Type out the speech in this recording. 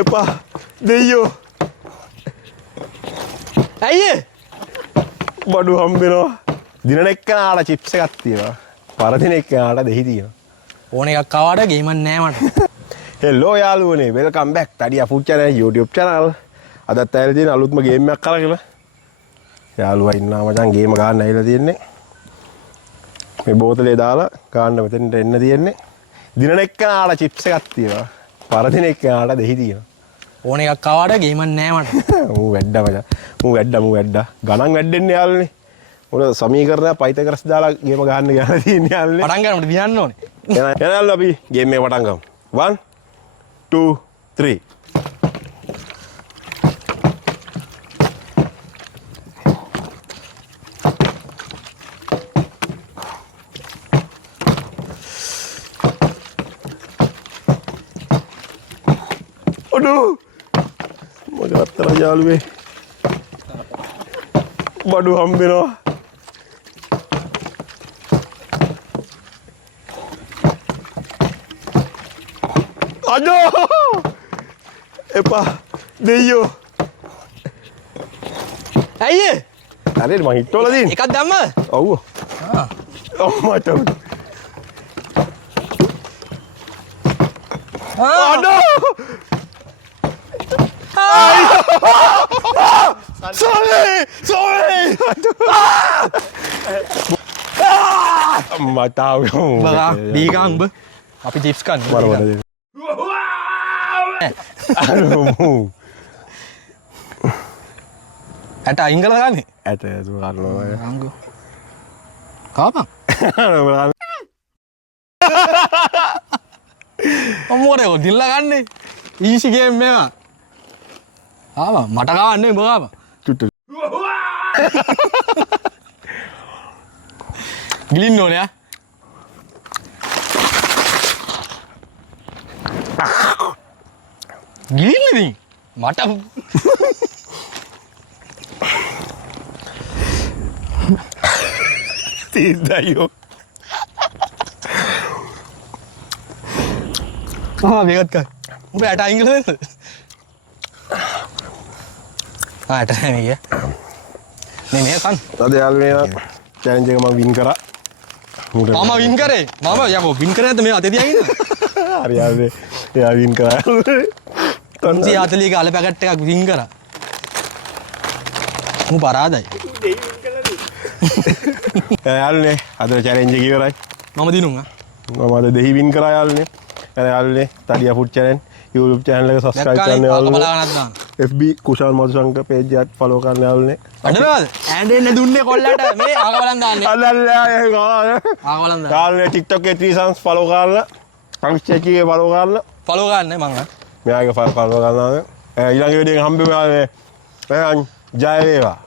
එපා දෙයියෝ ඇයි බඩු හම්බෙනවා දිනන එක්කනට චිප්ස් එකක් තියෙනවා පරදින එක්කනට දෙහි තියෙනවා ඕන එකක් කවාට ගේමක් නෑ මට හෙලෝ යාළුවනේ වෙල්කම් බැක් තඩියා ෆුඩ් channel YouTube channel අදත් ඇවිල්ලා තියෙන අලුත්ම ගේම් එකක් කරගෙන යාළුවා ඉන්නවා මචං ගේම ගන්න ඇවිල්ලා තියෙන්නේ මේ බෝතලේ දාලා ගන්න මෙතෙන්ට එන්න තියෙන්නේ දිනන එක්කනට චිප්ස් එකක් තියෙනවා පරදින එක්කනට දෙහි තියෙනවා ඕන එකක් කවාට ගේමක් නෑ මට මූ වැඩ්ඩා මචං මූ වැඩ්ඩා ගණන් වැඩෙන්නේ යාළුවනේ මොන සමීකරණ පයිතගරස් දාලා ගේම ගන්න ගියලා තියෙන්නේ යාළුවනේ පටන් ගන්නකොට දිනන්න ඕනේ එනල්ලා අපි ගේම් එක පටන් ගමු 1 2 3 Aduh, mau terjal be. Badu hambino. Aduh, epa, deyo. ඇයි Tadi mah itu lah din. එකක් දැම්ම Oh, oh macam. Aduh. Sorry. Mata tahu. බලා දීගා උඹ අපි චිප්ස් කන්න Baru. Aduh. ඇට අයින් කරලා ගන්නේ Ada tu kalau. අංගෝ කාපන් මොකද ඔය දිල්ලා ගන්නේ ඊසි ගේම් මේවා ආවා මට ගාන්නේ උඹ ආවා Tutu. ගිලින්න ඕනේ ගිලින්නේ මට Tidak yo. මේකත් කර උඹ ඇට අයින් කළාද ඇට නෑ මේක මේ කන් Tadi alvena challenge එක මම win කරා. මම වින් කරේ මම යකෝ වින් කරේ නැද්ද මේ අතේ තියන් ඉන්න හරි යාළුවේ. එයා win කරා. 340 ක අල පැකට් එකක් වින් කරා මු පරාදයි යාළුවනේ අද challenge එක ඉවරයි. මම දිනුවා මම අද දෙහි win කරා යාළුවනේ. යාළුවනේ තඩියා ෆුඩ් channel YouTube channel එක subscribe කරන්න යාළුවනේ. බලාගන්නත් දාන්න FB කුෂාල් මధుසංක page එකත් follow කරන්න යාළුවනේ. අඩනවාද ඇඬෙන්න දුන්නේ කොල්ලට මේ ආග බලන් දාන්නේ අල්ලල්ලා ඒක ආග බලන් දාන්න යාළුවනේ TikTok එකේ 3 songs follow කරලා අංශ එකේ follow කරලා ෆලෝ ගන්න මං මෙයාගේ follow කරනවා. ඊළඟ වීඩියෝ එක හම්බෙමු යාළුවනේ. එහෙනම් ජය වේවා.